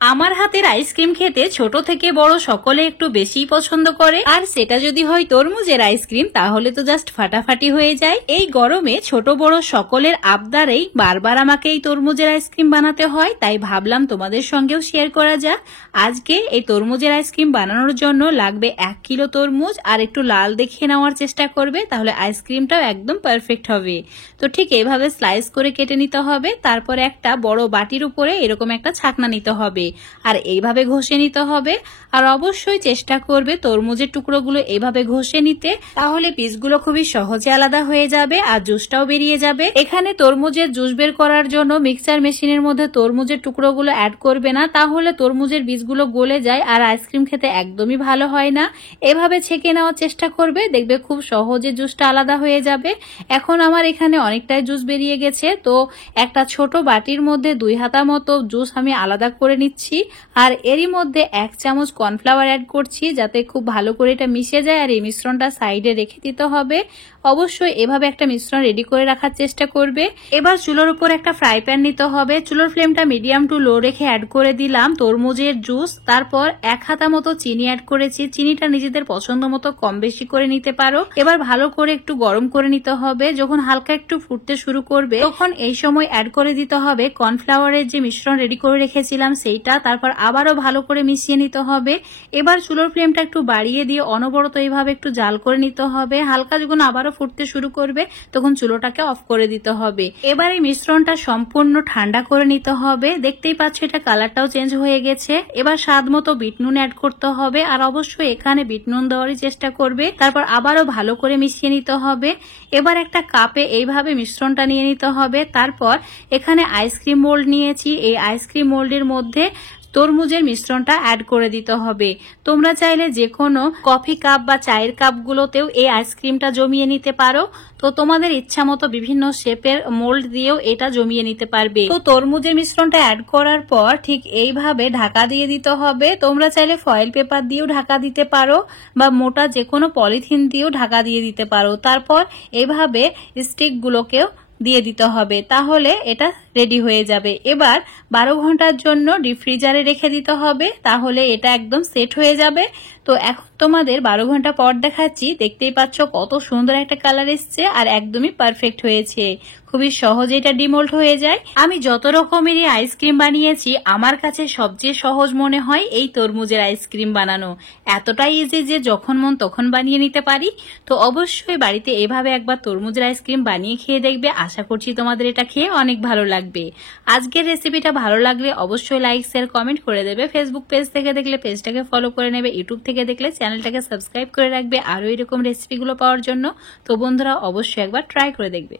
আমার হাতের আইসক্রিম খেতে ছোট থেকে বড় সকলে একটু বেশি পছন্দ করে, আর সেটা যদি হয় তরমুজের আইসক্রিম তাহলে তো জাস্ট ফাটাফাটি হয়ে যায়। এই গরমে ছোট বড় সকলের আবদারেই বারবার আমাকে এই তরমুজের আইসক্রিম বানাতে হয়, তাই ভাবলাম তোমাদের সঙ্গেও শেয়ার করা যাক। আজকে এই তরমুজের আইসক্রিম বানানোর জন্য লাগবে 1 কিলো তরমুজ, আর একটু লাল দেখিয়ে নেওয়ার চেষ্টা করবে, তাহলে আইসক্রিমটাও একদম পারফেক্ট হবে। তো ঠিক এইভাবে স্লাইস করে কেটে নিতে হবে। তারপরে একটা বড় বাটির উপরে এরকম একটা ছাকনা নিতে হবে, আর এইভাবে ঘষে নিতে হবে। আর অবশ্যই চেষ্টা করবে তরমুজের টুকরোগুলো এইভাবে ঘষে নিতে, তাহলে পিসগুলো খুবই সহজে আলাদা হয়ে যাবে আর জুসটাও বেরিয়ে যাবে। এখানে তরমুজের জুস বের করার জন্য মিক্সার মেশিনের মধ্যে তরমুজের টুকরোগুলো অ্যাড করবে না, তাহলে তরমুজের বীজগুলো গলে যায় আর আইসক্রিম খেতে একদমই ভালো হয় না। এভাবে ছেঁকে নেওয়ার চেষ্টা করবে, দেখবে খুব সহজে জুসটা আলাদা হয়ে যাবে। এখন আমার এখানে অনেকটাই জুস বেরিয়ে গেছে, তো একটা ছোট বাটির মধ্যে 2 হাতা মতো জুস আমি আলাদা করে নিচ্ছি। আর এরই মধ্যে 1 চামচ কর্নফ্লাওয়ার অ্যাড করছি, যাতে খুব ভালো করে এটা মিশে যায়। আর এই মিশ্রণটা সাইডে রেখে দিতে হবে। অবশ্যই এভাবে একটা মিশ্রণ রেডি করে রাখার চেষ্টা করবে। এবার চুলোর উপর একটা ফ্রাই প্যান নিতে হবে। চুলোর ফ্লেমটা মিডিয়াম টু লো রেখে অ্যাড করে দিলাম তরমুজের জুস। তারপর 1 হাতা মতো চিনি অ্যাড করেছি। চিনিটা নিজেদের পছন্দ মতো কম বেশি করে নিতে পারো। এবার ভালো করে একটু গরম করে নিতে হবে। যখন হালকা একটু ফুটতে শুরু করবে তখন এই সময় অ্যাড করে দিতে হবে কর্নফ্লাওয়ারের যে মিশ্রণ রেডি করে রেখেছিলাম সেইটা। তারপর আবারও ভালো করে মিশিয়ে নিতে হবে। এবার চুলোর ফ্লেমটা একটু বাড়িয়ে দিয়ে অনবরত এইভাবে একটু জাল করে নিতে হবে। হালকা যখন আবারও ফুটতে শুরু করবে তখন চুলোটাকে অফ করে দিতে হবে। এবার এই মিশ্রণটা সম্পূর্ণ ঠান্ডা করে নিতে হবে। দেখতেই পাচ্ছ এটা কালারটাও চেঞ্জ হয়ে গেছে। এবার স্বাদ মতো বিট নুন অ্যাড করতে হবে, আর অবশ্যই এখানে বিট নুন দেওয়ারই চেষ্টা করবে। তারপর আবারও ভালো করে মিশিয়ে নিতে হবে। এবার একটা কাপে এইভাবে মিশ্রণটা নিয়ে নিতে হবে। তারপর এখানে আইসক্রিম মোল্ড নিয়েছি। এই আইসক্রিম মোল্ডের মধ্যে তরমুজের মিশ্রণটা অ্যাড করে দিতে হবে। তোমরা চাইলে যে কোনো কফি কাপ বা চায়ের কাপগুলোতেও এই আইসক্রিমটা জমিয়ে নিতে পারো। তো তোমাদের ইচ্ছা মতো বিভিন্ন শেপের মোল্ড দিয়েও এটা জমিয়ে নিতে পারবে। তো তরমুজের মিশ্রণটা অ্যাড করার পর ঠিক এইভাবে ঢাকা দিয়ে দিতে হবে। তোমরা চাইলে ফয়েল পেপার দিয়েও ঢাকা দিতে পারো বা মোটা যে কোনো পলিথিন দিয়েও ঢাকা দিয়ে দিতে পারো। তারপর এইভাবে স্টিকগুলোকেও দিয়ে দিতে হবে, তাহলে এটা রেডি হয়ে যাবে। এবার 12 ঘন্টার জন্য ডিপ ফ্রিজারে রেখে দিতে হবে, তাহলে এটা একদম সেট হয়ে যাবে। তো এখন তোমাদের 12 ঘন্টা পর দেখাচ্ছি। দেখতেই পাচ্ছ কত সুন্দর একটা কালার এসছে আর একদমই পারফেক্ট হয়েছে। খুবই সহজে এটা ডিমোল্ড হয়ে যায়। আমি যত রকমেরই আইসক্রিম বানিয়েছি আমার কাছে সবচেয়ে সহজ মনে হয় এই তরমুজের আইসক্রিম বানানো। এতটাই ইজি যে যখন মন তখন বানিয়ে নিতে পারি। তো অবশ্যই বাড়িতে এভাবে একবার তরমুজের আইসক্রিম বানিয়ে খেয়ে দেখবে। আশা করছি তোমাদের এটা খেয়ে অনেক ভালো লাগবে। আজকের রেসিপিটা ভালো লাগলে অবশ্যই লাইক শেয়ার কমেন্ট করে দেবে। ফেসবুক পেজ থেকে দেখলে পেজটাকে ফলো করে নেবে। ইউটিউব থেকে দেখলে চ্যানেলটাকে সাবস্ক্রাইব করে রাখবে আরো এরকম রেসিপিগুলো পাওয়ার জন্য। তো বন্ধুরা অবশ্যই একবার ট্রাই করে দেখবে।